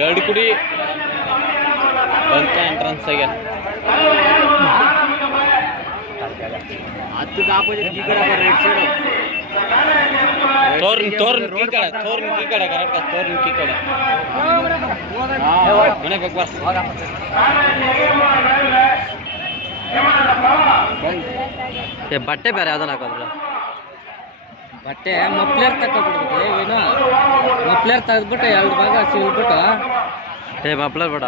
ಎರಡು ಕುಡಿ ಬಂತ ಎಂಟ್ರೆನ್ಸ್ ಆಗ ಹತ್ತು ಆಪೋಸಿಟ್ ಈ ಕಡೆ ರೈಟ್ ಸೈಡ್ ತೋರ್ನ್ ಕೀ ಕಡೆ ಕರೆಕ್ಟ್ ತೋರ್ನ್ ಕೀ ಕಡೆ ಮನೆ ಬೇಕು ಬಸ್ ಬಟ್ಟೆ ಬೇರೆ ಯಾವ್ದನ್ನ ಹಾಕೋದ್ರ ಬಟ್ಟೆ ಮಫ್ಲರ್ ತಗೊಬಿಡ್ಬೇಕು ಏನು ಮಫ್ಲರ್ ತೆಗೆದ್ಬಿಟ್ಟು ಎರಡು ಭಾಗ ಸಿಲ್ಬಿಟ್ಟು ಮಫ್ಲರ್ ಬೇಡ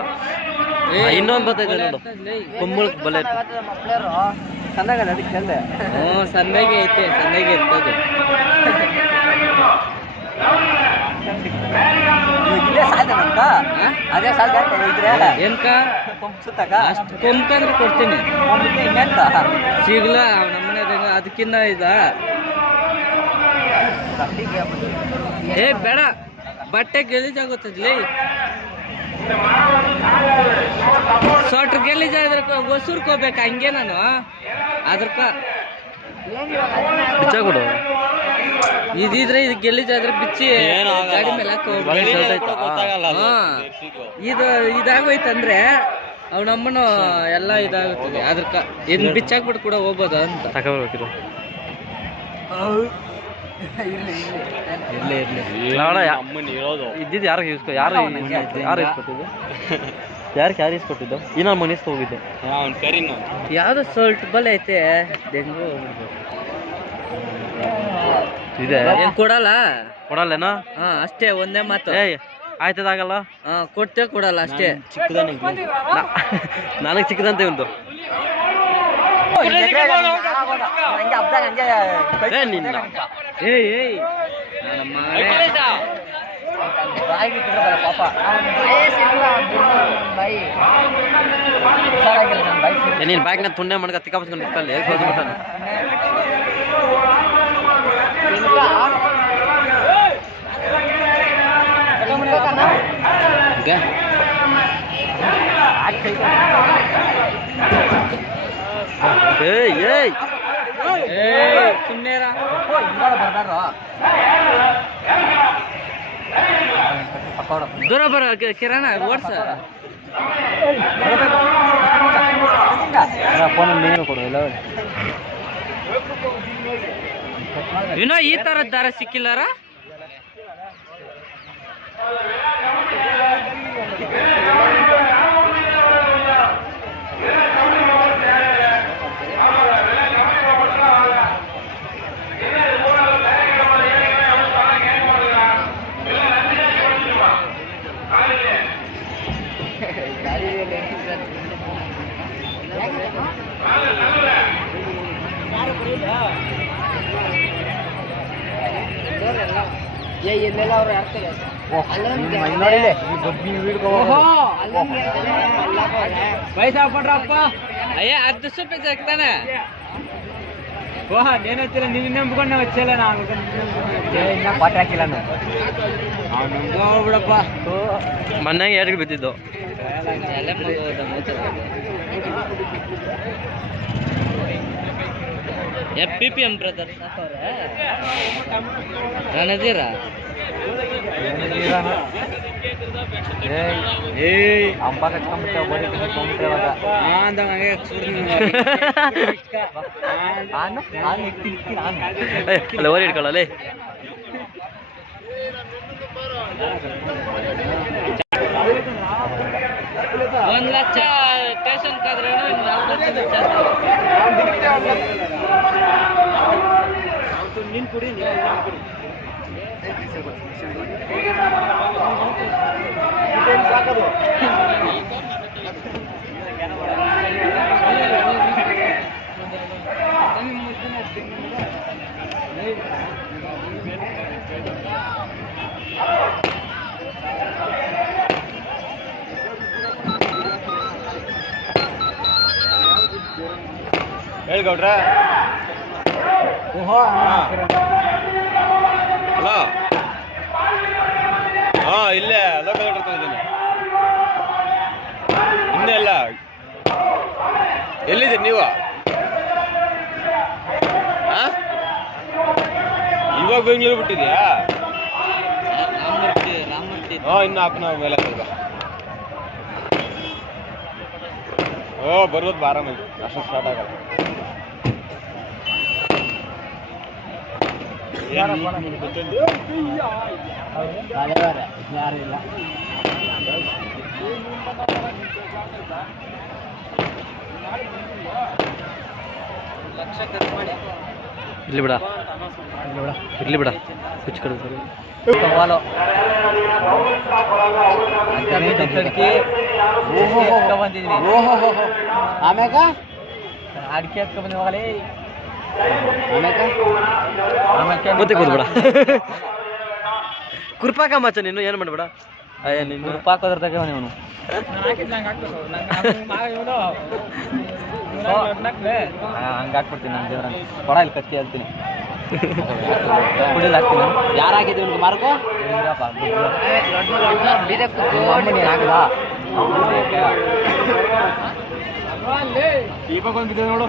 ಇನ್ನೊಂದು ಬರ್ತೈತೆ ನೋಡು ಕುಂಬಳ ಬಲೆ ಸಂದಾಗಲ್ಲ ಅದಕ್ಕೆ ಚಂದ ಸಂದಾಗೆ ಐತೆ ಸಂದಾಗೆ ಇರ್ತದೆ ಅದೇ ಸಾಲ ಏನ್ಕ ಅಷ್ಟು ಕೊಂಬ್ಕಂದ್ರೆ ಕೊಡ್ತೀನಿ ಸಿಗ್ಲ ನಮ್ಮನೆ ಅದಕ್ಕಿನ್ನ ಇದ ಏ ಬೇಡ ಬಟ್ಟೆ ಗಲೀಜಾಗುತ್ತದ್ಲಿ ಸೊಟ್ರ ಗಲೀಜಾದ್ರೆ ಹೊಸೂರ್ಕೋಬೇಕು ಹಂಗೆ ನಾನು ಅದ್ರಕ ಬಿಚ್ಚ ಕೊಡು ಇದಿದ್ರೆ ಇದು ಗೆಲೀಜಾದ್ರೆ ಬಿಚ್ಚಿ ಗಾಡಿ ಮೇಲೆ ಇದು ಇದಾಗೋಯ್ತಂದ್ರೆ ಅವನಮ್ಮನು ಎಲ್ಲ ಇದಾಗುತ್ತದೆ ಅದ್ರಕ ಇನ್ ಬಿಚ್ಚಾಕ್ಬಿಟ್ಟು ಕೂಡ ಹೋಗ್ಬೋದ ಅಂತ ತಗೋಬೇಕಿರು ಇದ್ದಿದ್ದು ಯಾರು ಇಸ್ಕೊಟ್ಟಿದ್ದು ಯಾರು ಇಸ್ಕೊಟ್ಟಿದ್ದು ಇನ್ನೊಂದು ಮನೀಸ್ ಹೋಗಿದ್ದು ಯಾವ್ದು ಸೊಲ್ಟ್ ಬಲೆ ಐತೆ ಡೆಂಗು ಇದೆ ಕೊಡಲ್ಲ ಹಾ ಅಷ್ಟೇ ಒಂದೇ ಮಾತು ಆಯ್ತದಾಗಲ್ಲ ಕೊಡ್ತೇವೆ ಕೊಡಲ್ಲ ಅಷ್ಟೇ ಚಿಕ್ಕದ ನನಗೆ ಚಿಕ್ಕದಂತೆ ಒಂದು ನಿನ್ನ ನೀನ್ ಬ್ಯಾಗ್ನ ತುಂಡೆ ಮಾಡ್ಕ ತಿಕ್ಕಾಪಿಸ್ಕೊಂಡು ಇಟ್ಕೊಳ್ಳಿ ದೂರ ಬರ ಕಿರಣ ಓಡ್ಸ ಫೋನ್ ನೀನು ಕೊಡು ಇಲ್ಲ ಇನ್ನೂ ಈ ತರದ ದಾರ ಸಿಕ್ಕಿಲ್ಲಾರ ಎಲ್ಲೆಲ್ಲ ಅವ್ರು ಯಾರ್ತಾರೆ ಪೈಸಾ ಕೊಡ್ರಪ್ಪ ಅಯ್ಯ 10 ರೂಪಾಯಿ ಸಿಗ್ತಾನೆ ನೇನತ್ತಿಲ್ಲ ನಿನ್ನ ನಂಬ್ಕೊಂಡು ನಾವು ಹಚ್ಚಲ್ಲ ನಾನು ಪಾಠ ಹಾಕಿಲ್ಲ ಬಿಡಪ್ಪ ಮನ್ಯಾಗ ಯಾರಿಗೆ ಬಿದ್ದಿದ್ದು FPPM ಬ್ರದರ್ ಸಾಕವ್ರೆ ರಣಧೀರಾ ಅಂಬ ಕಚ್ಕೊಂಡ್ಬಿಟ್ಟೆ ಬರೀ ಕಚ್ಕೊಂಡ್ಬಿಟ್ರೆ ಇವಾಗ ಅಲ್ಲ ಓರಿ ಇಟ್ಕೊಳ್ಳಲ್ಲಿ 1 ಲಕ್ಷ ಸ್ಟೇಷನ್ ಕಾದ್ರೆ 4 ಲಕ್ಷ ನೀನ್ ಕುಡಿ ಸಾಕೋದು ಹೇಳ್ಗೌಡ್ರ ಹಲೋ ಇಲ್ಲೇ ಲೋಕಲ್ ಇದ್ದೀನಿ ಇನ್ನೇ ಅಲ್ಲ ಎಲ್ಲಿದ್ದೀರಿ ನೀವು ಇವಾಗ ಬೆಂಗಳೂರು ಬಿಟ್ಟಿದ್ಯಾ ರಾಮಮೂರ್ತಿ ಇನ್ನು ಹಾಕ್ನ ಮೇಲೆ ಬರೋದು ಬಾರಾಮ ಅಷ್ಟು ಸ್ಟಾರ್ಟ್ ಆಗಲ್ಲ. ಯಾರಿಲ್ಲ ಲಕ್ಷ ಖರ್ಚು ಮಾಡಿ ಇರ್ಲಿ ಬಿಡ ಇರ್ಲಿ ಬಿಡ ಕುಚ್ ಕಡೆ ಸರಿ ಸವಾಲು ಆಮ್ಯಾಗ ಅಡಿಕೆ ಹತ್ಕೊಂಡ್ ಬಂದಿವಾಗಲೇ ಮತ್ತೆ ಕೂತ್ಬೇಡ ಕುರ್ಪಾಕ ಮಚ್ಚ ನೀನು ಏನು ಮಾಡಬೇಡ ಅಯ್ಯ ನೀನು ಕುರ್ಪಾಕೋದ್ರ ತಗ ಇವನು ಹಂಗೆ ಹಾಕ್ಬಿಡ್ತೀನಿ ನನ್ನ ದೇವ್ರ ಕೊಡ ಇಲ್ಲಿ ಕತ್ತಿ ಹೇಳ್ತೀನಿ ಕುಡಿಲ್ ಹಾಕ್ತೀನಿ ಯಾರಾಗಿದೆ ಇವ್ನಿಗೆ ಮಾರ್ಗೋ ದೀಪಕ್ ಒಂದಿದೆ ನೋಡು.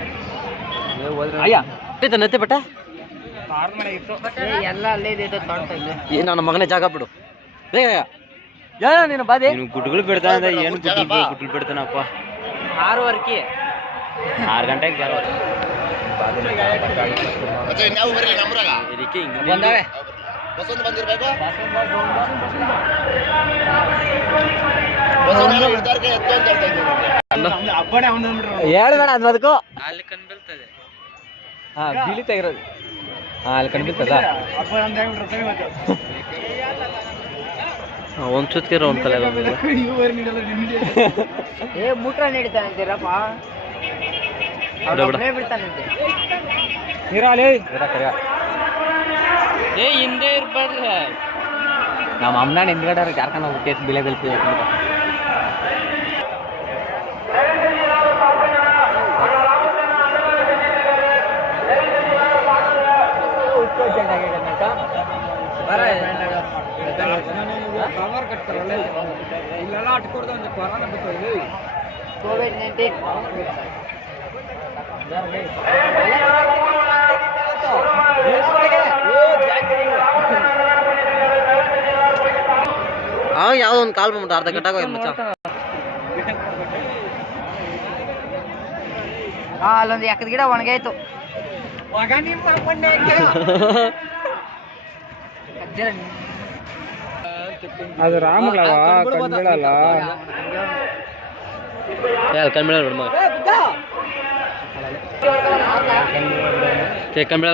ಅಯ್ಯ ನೆತ್ತೆ ಬಟ್ಟ ಎಲ್ಲ ಅಲ್ಲೇ ಇದೆ ಏ ನನ್ನ ಮಗನೇ ಜಾಗ ಬಿಡು ಬೇಗ ಏನ ನೀನು ಬಾದಿ ನೀನು ಗುಡ್ಗಳು ಬಿಡ್ತಾನೆ ಏನು ಗುಡ್ಗಳು ಬಿಡ್ತಾನಪ್ಪ 6:15 6 ಗಂಟೆಗೆ ಜಾಗ ಇದಕ್ಕೆ ಹಿಂಗೆ ಬಂದಾವೆ ಹೇಳ್ಬೇಡ ಅದು ಅದಕ್ಕೂ ಅಲ್ಲಿ ಕಣ್ ಬೀಳ್ತದೆ ಹಾ ಬೀಳಿತಾ ಇರೋದು ಅಲ್ಲಿ ಕಣ್ ಬೀಳ್ತದ ಒಂದು ಸುತ್ತಿರ ಒಂದು ತಲೆ ಏ ಮೂತ್ರ ನೀಡ್ತಾನಂತೀರಪ್ಪ ಬಿಡ್ತಾನಂತೆ ಏ ಹಿಂದೆ ಇರ್ಬಾರ್ದು ನಮ್ಮ ಅಮ್ಮನ ಹಿಂದ್ಗಡೆ ಜಾರ್ಖಂಡ್ ಹೋಗ್ಬೇಕು ಬಿಲೆ ಬೆಲ್ತೀವಿ ಇಲ್ಲೆಲ್ಲ ಅಟ್ಕೊಡ್ದು ಒಂದು ಕೊರೋನಾ ಬಿಟ್ಟು ಕೋವಿಡ್-19 ಯಾವುದೋ ಒಂದು ಕಾಲ್ ಮಾಡ್ಬಿಟ್ಟು ಅರ್ಧ ಗಂಟೆ ಆಗೋಯ್ತು ಮಚ್ಚ ಅಲ್ಲೊಂದು ಎಕ್ಕದ ಗಿಡ ಒಣಗಾಯ್ತು ಅದು ರಾಮಗಳವ ಕಣ್ಬೀಳಲ್ಲ ಕಣ್ಬಿಡಲ್ಲ ಬಿಡ ಮಗ ಕಣ್ಬಿಡಲ್ಲ